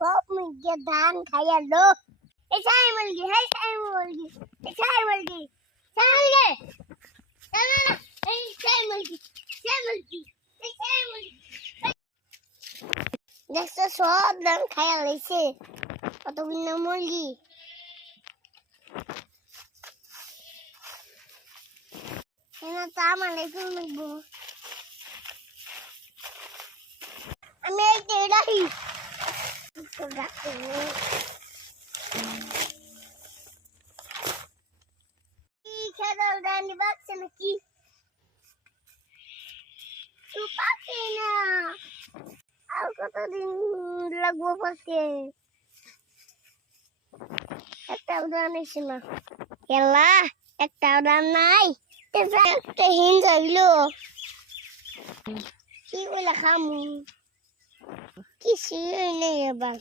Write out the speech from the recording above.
সব মুরগি ধান খাইয়া লো এই ছাই মুরগি এই ছাই মুরগি এই ছাই মুরগি দেখছো সব ধান খাইয়া লইছে কতগুলো মুরগি এনা তো আমার লেগে মুরগি আমি এই তেড়াই তো রাখো কি খেলাল দানি বাচ্চা নাকি তো পাকে না আর কতদিন লাগবো পাকে একটা উদাহরণ এসে না খেলা একটা উদাহরণ নাই একটা হিন যাইলো কি বলে খামু কিছুই নেই এবার